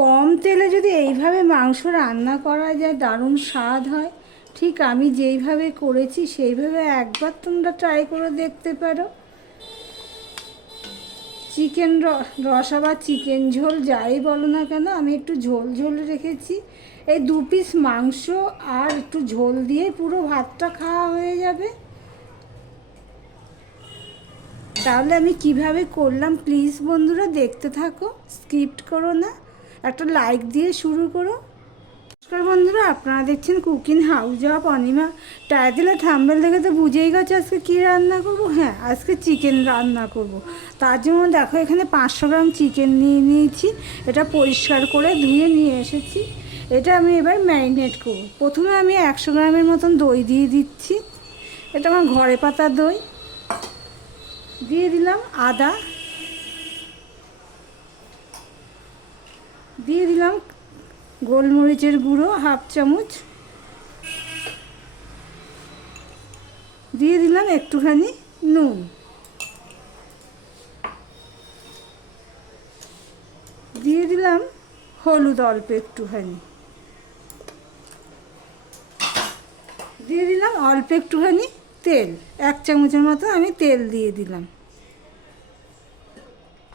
কম তেলে যদি এইভাবে মাংস রান্না করা যায় দারুণ স্বাদ হয়। ঠিক আমি যেইভাবে করেছি সেইভাবে একবার তোমরা ট্রাই করে দেখতে পারো। চিকেন রসা বা চিকেন ঝোল যাই বলো না কেন, আমি একটু ঝোল ঝোল রেখেছি। এই 2 পিস মাংস আর একটু ঝোল দিয়ে পুরো ভাতটা খাওয়া হয়ে যাবে। তাহলে আমি কিভাবে করলাম প্লিজ বন্ধুরা দেখতে থাকো, স্কিপ করো না, একটা লাইক দিয়ে শুরু করো। নমস্কার বন্ধুরা, আপনারা দেখছেন কুকিং হাউস অফ অনিমা। টাইটেলে থাম্বনেল দেখে তো বুঝেই গেছে আজকে কী রান্না করব। হ্যাঁ, আজকে চিকেন রান্না করব। তার জন্য দেখো এখানে 500 গ্রাম চিকেন নিয়ে নিয়েছি। এটা পরিষ্কার করে ধুয়ে নিয়ে এসেছি। এটা আমি এবার ম্যারিনেট করব। প্রথমে আমি 100 গ্রামের মতন দই দিয়ে দিচ্ছি। এটা আমার ঘরে পাতা দই। দিয়ে দিলাম আদা, দিয়ে দিলাম গোলমরিচের গুঁড়ো 1/2 চামচ, দিয়ে দিলাম একটুখানি নুন, দিয়ে দিলাম হলুদ অল্প একটুখানি, দিয়ে দিলাম অল্প একটুখানি তেল, 1 চামচের মতো আমি তেল দিয়ে দিলাম।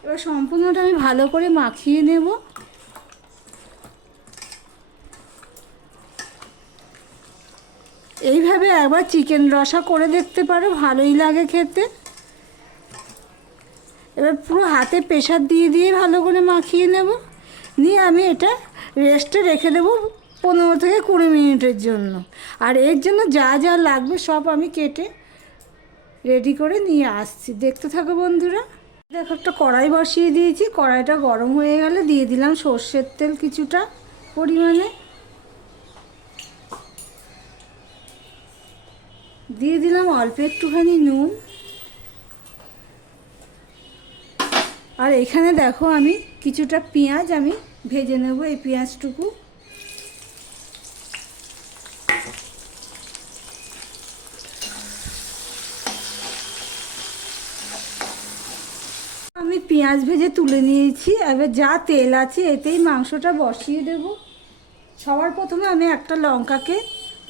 এবার সম্পূর্ণটা আমি ভালো করে মাখিয়ে নেব। এইভাবে একবার চিকেন রসা করে দেখতে পারো, ভালোই লাগে খেতে। এবার পুরো হাতে প্রেসার দিয়ে দিয়ে ভালো করে মাখিয়ে নেব। নিয়ে আমি এটা রেস্টে রেখে দেবো 15 থেকে 20 মিনিটের জন্য। আর এর জন্য যা যা লাগবে সব আমি কেটে রেডি করে নিয়ে আসছি, দেখতে থাকো বন্ধুরা। দেখো একটা কড়াই বসিয়ে দিয়েছি। কড়াইটা গরম হয়ে গেলে দিয়ে দিলাম সর্ষের তেল কিছুটা পরিমাণে, দিয়ে দিলাম অল্প একটুখানি নুন। আর এখানে দেখো আমি কিছুটা পেঁয়াজ আমি ভেজে নেব। এই পেঁয়াজটুকু আমি পেঁয়াজ ভেজে তুলে নিয়েছি। এবার যা তেল আছে এতেই মাংসটা বসিয়ে দেব। সবার প্রথমে আমি একটা লঙ্কাকে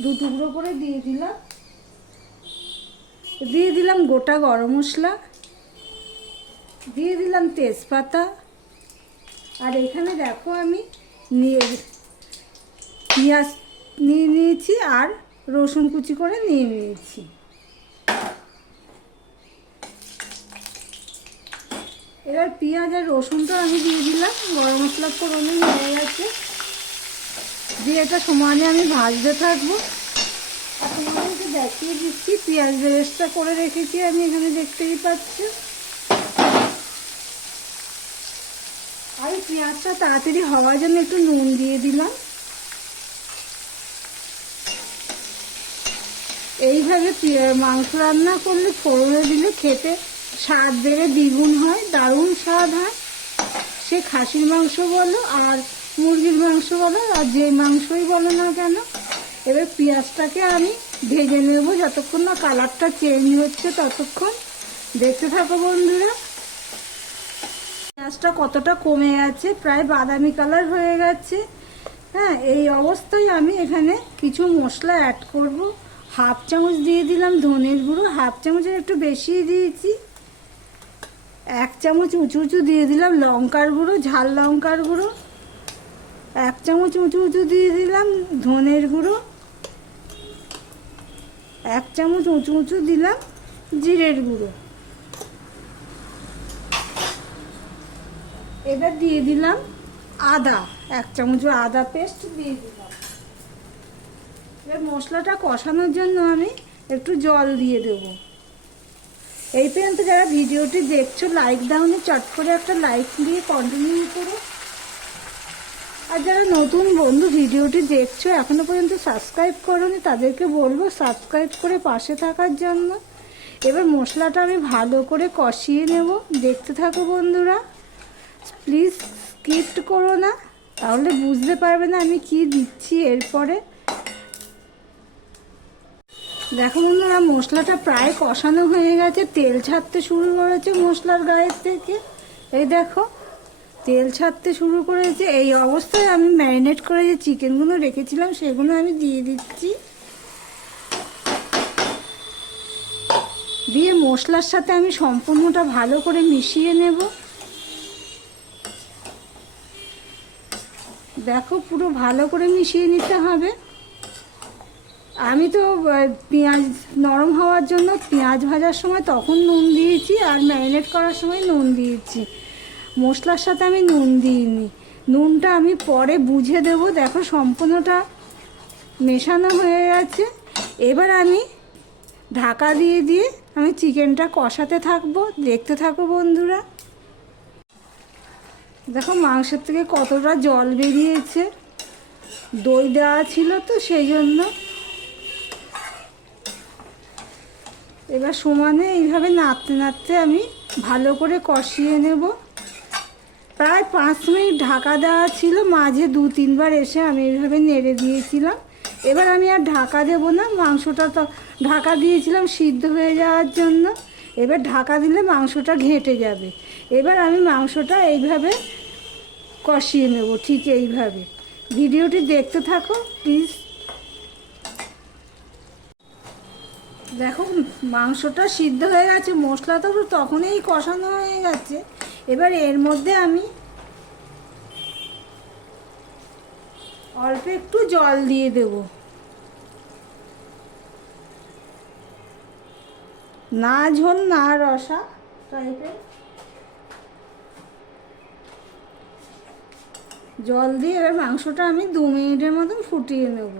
2 টুকরো করে দিয়ে দিলাম। দিয়ে দিলাম গোটা গরম মশলা, দিয়ে দিলাম তেজপাতা। আর এখানে দেখো আমি পেঁয়াজ নিয়ে নিয়েছি আর রসুন কুচি করে নিয়ে নিয়েছি। এবার পেঁয়াজ আর রসুনটা আমি দিয়ে দিলাম। গরম মশলা ফোড়নে হয়ে গেছে, দিয়ে এটা সমানে আমি ভাজতে থাকবো। আর তোমাদেরকে দেখিয়ে দিচ্ছি পেঁয়াজ বেরেস্তা করে রেখেছি আমি, এখানে দেখতেই পাচ্ছি। আর এই পেঁয়াজটা তাড়াতাড়ি হওয়ার জন্য একটু নুন দিয়ে দিলাম। এইভাবে মাংস রান্না করলে ফোড়নে দিলে খেতে স্বাদ বেড়ে দ্বিগুণ হয়, দারুণ স্বাদ হয়। সে খাসির মাংস বলো আর মুরগির মাংস বলো আর যে মাংসই বলো না কেন। এবার পেঁয়াজটাকে আমি ভেজে নেব যতক্ষণ না কালারটা চেঞ্জ হচ্ছে ততক্ষণ, দেখতে থাকো বন্ধুরা। পেঁয়াজটা কতটা কমে গেছে, প্রায় বাদামি কালার হয়ে গেছে। হ্যাঁ, এই অবস্থায় আমি এখানে কিছু মশলা অ্যাড করব। 1/2 চামচ দিয়ে দিলাম ধনের গুঁড়ো, 1/2 চামচের একটু বেশি দিয়েছি। 1 চামচ উঁচু উঁচু দিয়ে দিলাম লঙ্কার গুঁড়ো, ঝাল লঙ্কার গুঁড়ো। 1 চামচ উঁচু উঁচু দিয়ে দিলাম ধনের গুঁড়ো। 1 চামচ উঁচু উঁচু দিলাম জিরের গুঁড়ো। এবার দিয়ে দিলাম আদা, 1 চামচ আদা পেস্ট দিয়ে দিলাম। এবার মশলাটা কষানোর জন্য আমি একটু জল দিয়ে দেব। এই পর্যন্ত যারা ভিডিওটি দেখছো লাইক দাওনি, চট করে একটা লাইক দিয়ে কন্টিনিউ করো। আর যারা নতুন বন্ধু ভিডিওটি দেখছো এখনো পর্যন্ত সাবস্ক্রাইব করোনি তাদেরকে বলবো সাবস্ক্রাইব করে পাশে থাকার জন্য। এবার মশলাটা আমি ভালো করে কষিয়ে নেব, দেখতে থাকো বন্ধুরা। প্লিজ স্কিপ করো না, তাহলে বুঝতে পারবে না আমি কি দিচ্ছি এরপরে। দেখো বন্ধুরা মশলাটা প্রায় কষানো হয়ে গেছে, তেল ছাড়তে শুরু করেছে মশলার গায়ের থেকে। এই দেখো তেল ছাড়তে শুরু করেছে। এই অবস্থায় আমি ম্যারিনেট করে যে চিকেনগুলো রেখেছিলাম সেগুলো আমি দিয়ে দিচ্ছি। দিয়ে মশলার সাথে আমি সম্পূর্ণটা ভালো করে মিশিয়ে নেব। দেখো পুরো ভালো করে মিশিয়ে নিতে হবে। আমি তো পেঁয়াজ নরম হওয়ার জন্য পেঁয়াজ ভাজার সময় তখন নুন দিয়েছি, আর ম্যারিনেট করার সময় নুন দিয়েছি। মশলার সাথে আমি নুন দিইনি, নুনটা আমি পরে বুঝে দেব। দেখো সম্পূর্ণটা মেশানো হয়ে গেছে। এবার আমি ঢাকা দিয়ে দিয়ে আমি চিকেনটা কষাতে থাকবো। দেখতে থাকো বন্ধুরা। দেখো মাংসের থেকে কতটা জল বেরিয়েছে, দই দেওয়া ছিল তো সেই জন্য। এবার সমানে এইভাবে নাড়তে নাড়তে আমি ভালো করে কষিয়ে নেব। প্রায় 5 মিনিট ঢাকা দেওয়া ছিল, মাঝে 2-3 বার এসে আমি এইভাবে নেড়ে দিয়েছিলাম। এবার আমি আর ঢাকা দেব না, মাংসটা তো ঢাকা দিয়েছিলাম সিদ্ধ হয়ে যাওয়ার জন্য। এবার ঢাকা দিলে মাংসটা ঘেঁটে যাবে। এবার আমি মাংসটা এইভাবে কষিয়ে নেব, ঠিক এইভাবে। ভিডিওটি দেখতে থাকো প্লিজ। দেখো মাংসটা সিদ্ধ হয়ে গেছে, মশলা তো তখনই কষানো হয়ে গেছে। এবার এর মধ্যে আমি অল্প একটু জল দিয়ে দেব, না ঝোল না রসা টাইপের। জল দিয়ে এবার মাংসটা আমি 2 মিনিটের মতন ফুটিয়ে নেব।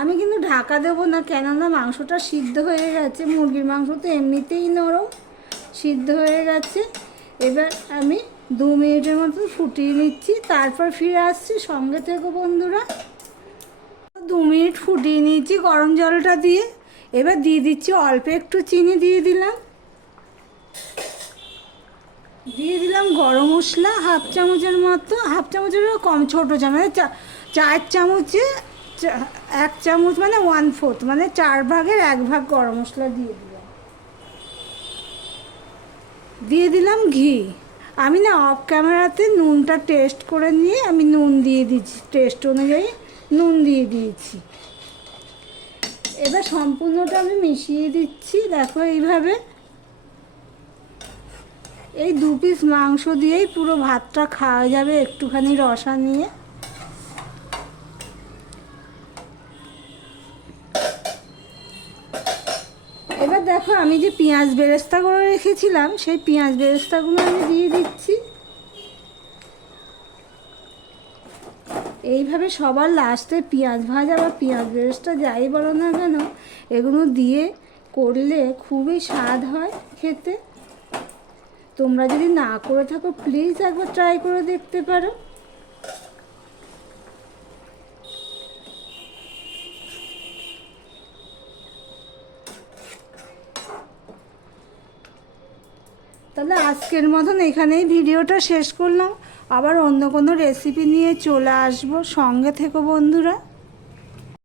আমি কিন্তু ঢাকা দেবো না, কেননা মাংসটা সিদ্ধ হয়ে গেছে। মুরগির মাংস তো এমনিতেই নরম, সিদ্ধ হয়ে গেছে। এবার আমি 2 মিনিটের মতন ফুটিয়ে নিচ্ছি, তারপর ফিরে আসছি। সঙ্গে থেকো বন্ধুরা। 2 মিনিট ফুটিয়ে নিয়েছি গরম জলটা দিয়ে। এবার দিয়ে দিচ্ছি অল্প একটু চিনি, দিয়ে দিলাম গরম মশলা 1/2 চামচের মতো, 1/2 চামচেরও কম, ছোটো চামচ, 4 চামচে 1 চামচ মানে 1/4, মানে 4 ভাগের 1 ভাগ গরম মশলা দিয়ে দিলাম ঘি। আমি না অফ ক্যামেরাতে নুনটা টেস্ট করে নিয়ে আমি নুন দিয়ে দিচ্ছি, টেস্ট অনুযায়ী নুন দিয়ে দিয়েছি। এবার সম্পূর্ণটা আমি মিশিয়ে দিচ্ছি। দেখো এইভাবে এই 2 পিস মাংস দিয়েই পুরো ভাতটা খাওয়া যাবে একটুখানি রসা নিয়ে। এবার দেখো আমি যে পেঁয়াজ বেরেস্তা করে রেখেছিলাম সেই পেঁয়াজ বেরেস্তাগুলো আমি দিয়ে দিচ্ছি। এইভাবে সবার লাস্টে পেঁয়াজ ভাজা বা পেঁয়াজ বেরেস্তা যাই বলো না কেন, এগুলো দিয়ে করলে খুবই স্বাদ হয় খেতে। তোমরা যদি না করে থাকো প্লিজ একবার ট্রাই করে দেখতে পারো। তাহলে আজকের মতন এখানেই ভিডিওটা শেষ করলাম। আবার অন্য কোনো রেসিপি নিয়ে চলে আসবো। সঙ্গে থেকো বন্ধুরা।